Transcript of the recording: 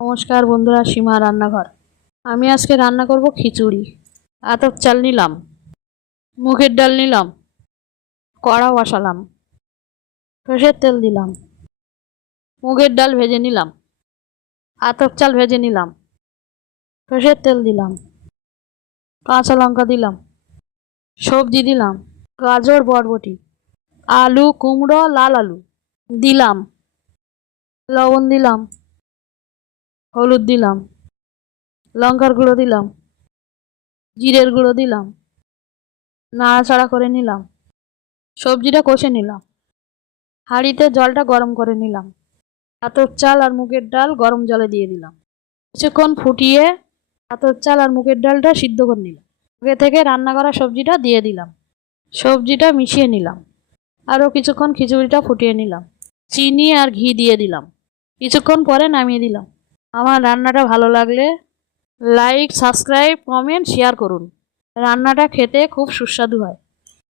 নমস্কার বন্ধুরা, সীমা রান্নাঘর। আমি আজকে রান্না করব খিচুড়ি। আতপ চাল নিলাম, মুগের ডাল নিলাম, কড়া বসালাম, সর্ষের তেল দিলাম, মুগের ডাল ভেজে নিলাম, আতপ চাল ভেজে নিলাম, সর্ষের তেল দিলাম, কাঁচা লঙ্কা দিলাম, সবজি দিলাম, গাজর বরবটি, আলু কুমড়ো লাল আলু দিলাম, লবণ দিলাম, হলুদ দিলাম, লঙ্কার গুঁড়ো দিলাম, জিরের গুঁড়ো দিলাম, নাড়াচাড়া করে নিলাম, সবজিটা কষে নিলাম, হাঁড়িতে জলটা গরম করে নিলাম, আতপ চাল আর মুগের ডাল গরম জলে দিয়ে দিলাম, কিছুক্ষণ ফুটিয়ে আতপ চাল আর মুগের ডালটা সিদ্ধ করে নিলাম। আগে থেকে রান্না করা সবজিটা দিয়ে দিলাম, সবজিটা মিশিয়ে নিলাম, আরও কিছুক্ষণ খিচুড়িটা ফুটিয়ে নিলাম, চিনি আর ঘি দিয়ে দিলাম, কিছুক্ষণ পরে নামিয়ে দিলাম। আমার রান্নাটা ভালো লাগলে লাইক, সাবস্ক্রাইব, কমেন্ট, শেয়ার করুন। রান্নাটা খেতে খুব সুস্বাদু হয়।